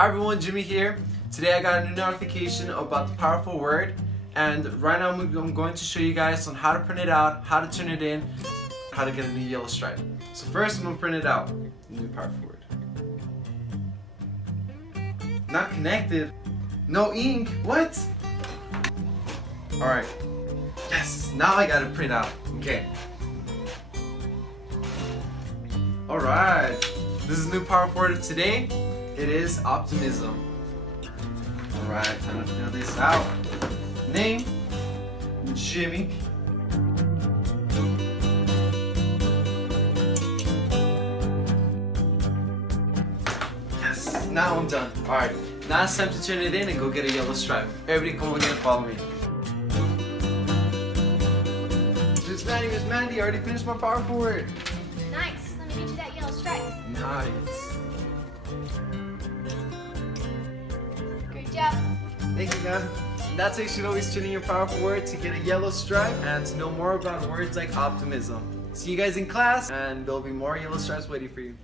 Hi everyone, Jimmy here. Today I got a new notification about the powerful word, and right now I'm going to show you guys on how to print it out, how to turn it in, how to get a new yellow stripe. So first I'm going to print it out. New powerful word. Not connected. No ink. What? Alright. Yes, now I got to print out. Okay. Alright. This is new powerful word of today. It is optimism. Alright, time to fill this out. Name, Jimmy. Yes, now I'm done. Alright, now it's time to turn it in and go get a yellow stripe. Everybody come over here and follow me. Miss Mandy, I already finished my powerful word. Nice, let me get you that yellow stripe. Nice. Great job. Thank you, man. And that's how you should always turn in your powerful word, to get a yellow stripe and to know more about words like optimism. See you guys in class, and there'll be more yellow stripes waiting for you.